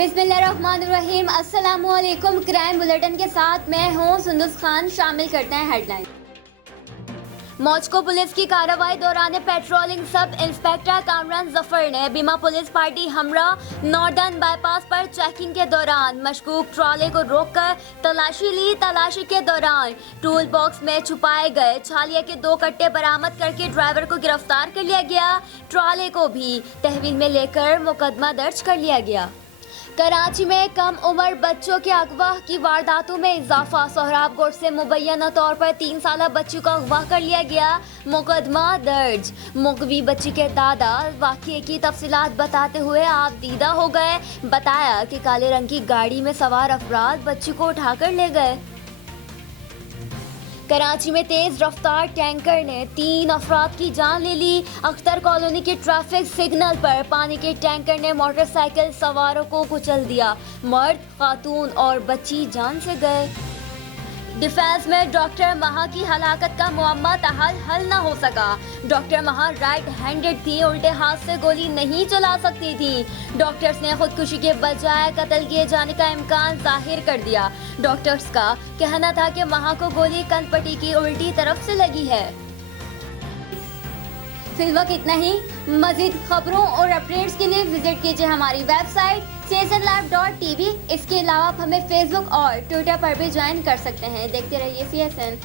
बिस्मिल्लाहिर्रहमानिर्रहीम। अस्सलामुअलैकुम। Crime bulletin के साथ मैं हूं सुंदस खान। शामिल करते हैं हेडलाइन। मॉस्को पुलिस की कार्रवाई दौरान patrolling sub inspector Kamran Zafar ने बीमा पुलिस पार्टी हमरा नॉर्दर्न बाईपास पर चेकिंग के दौरान मशकूक ट्रॉले को रोककर तलाशी ली। तलाशी के दौरान टूल बॉक्स में छुपाए गए छालिया के 2 कट्टे बरामद करके ड्राइवर को गिरफ्तार कर लिया गया। ट्रॉले को भी तहवील में लेकर मुकदमा दर्ज कर लिया गया। कराची में कम उम्र बच्चों के अगवा की वारदातों में इजाफा। सोहराबगढ़ से मुबैना तौर पर 3 साल बच्ची को अगवा कर लिया गया। मुकदमा दर्ज। मुगवी बच्ची के दादा वाक़ये की तफसीलात बताते हुए आप दीदा हो गए। बताया कि काले रंग की गाड़ी में सवार अफराद बच्ची को उठाकर ले गए। कराची में तेज रफ्तार टैंकर ने 3 अफराद की जान ले ली। अख्तर कॉलोनी के ट्रैफिक सिग्नल पर पानी के टैंकर ने मोटरसाइकिल सवारों को कुचल दिया। मर्द, खातून और बच्ची जान से गए। डिफेंस में डॉक्टर महा की हलाकत का मुअम्मा ताहल हल न हो सका। डॉक्टर महा राइट हैंडेड थी, उल्टे हाथ से गोली नहीं चला सकती थी। डॉक्टर्स ने खुदकुशी के बजाय कत्ल किए जाने का इम्कान जाहिर कर दिया। डॉक्टर्स का कहना था कि महा को गोली कनपट्टी की उल्टी तरफ से लगी है। फिलहाल इतना ही। मज़ीद खबरों और अपडेट्स के लिए विजिट कीजिए हमारी वेबसाइट csnlive.tv। इसके अलावा आप हमें फेसबुक और ट्विटर पर भी ज्वाइन कर सकते हैं। देखते रहिए CSN।